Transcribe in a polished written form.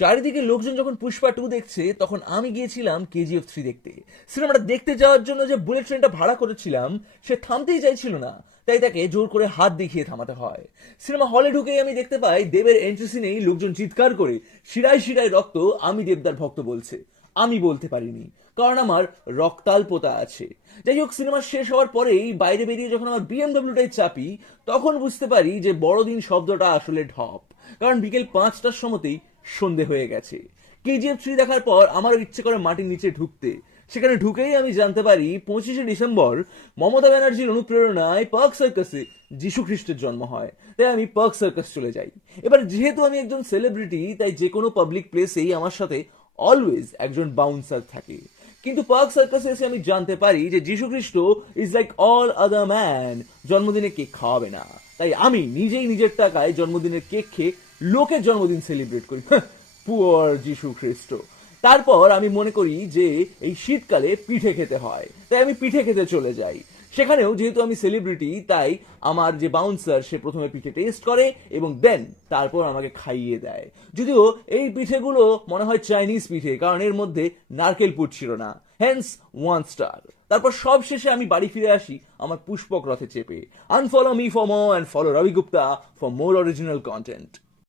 চারিদিকে লোকজন যখন পুষ্পা 2 দেখছে তখন আমি গিয়েছিলাম কেজিএফ 3 দেখতে। সিনেমাটা দেখতে যাওয়ার জন্য যে বুলেট ট্রেনটা ভাড়া করেছিলাম সে থামতেই চাইছিল না, তাই তাকে জোর করে হাত দেখিয়ে থামাতে হয়। সিনেমা হলে ঢুকেই আমি দেখতে পাই দেবের এন্ট্রি সিনেই লোকজন চিৎকার করে শিরায় শিরায় রক্ত, আমি দেবদার ভক্ত বলছে। আমি বলতে পারিনি, কারণ আমার রক্তাল্পতা আছে। যাই হোক, সিনেমা শেষ হওয়ার পরেই বাইরে বেরিয়ে যখন আমার বিএমডব্লিউটাই চাপি, তখন বুঝতে পারি যে বড়দিন শব্দটা আসলে ঢপ, কারণ বিকেল 5টার সময়তেই সন্ধে হয়ে গেছে। কেজিএফ 3 দেখার পর আমারও ইচ্ছে করে মাটির নিচে ঢুকতে। সেখানে ঢুকেই আমি জানতে পারি 25শে ডিসেম্বর মমতা ব্যানার্জির অনুপ্রেরণায় পার্ক সার্কাসে যীশু খ্রিস্টের জন্ম হয়। তাই আমি পার্ক সার্কাস চলে যাই। এবার যেহেতু আমি একজন সেলিব্রিটি, তাই যে কোনো পাবলিক প্লেসেই আমার সাথে অলওয়েজ একজন বাউন্সার থাকে। কিন্তু পার্ক সার্কাসে এসে আমি জানতে পারি যে যীশু খ্রিস্ট is like all other man, জন্মদিনে কেক খাওয়াবে না। তাই আমি নিজেই নিজের টাকায় জন্মদিনের কেক খেয়ে লোকের জন্মদিন সেলিব্রেট করি। পুয়ার যীশু খ্রিস্ট। তারপর আমি মনে করি যে এই শীতকালে পিঠে খেতে হয়, তাই আমি পিঠে খেতে চলে যাই। সেখানেও যেহেতু আমি সেলিব্রিটি, তাই আমার যে বাউন্সার সে প্রথমে পিঠে টেস্ট করে এবং দেন তারপর আমাকে খাইয়ে দেয়। যদিও এই পিঠেগুলো মনে হয় চাইনিজ পিঠে, কারণ এর মধ্যে নারকেল পুর ছিল না, হেন্স 1 স্টার। তারপর সব শেষে আমি বাড়ি ফিরে আসি আমার পুষ্পক রথে চেপে। Unfollow me for more and follow Ravi Gupta for more original content.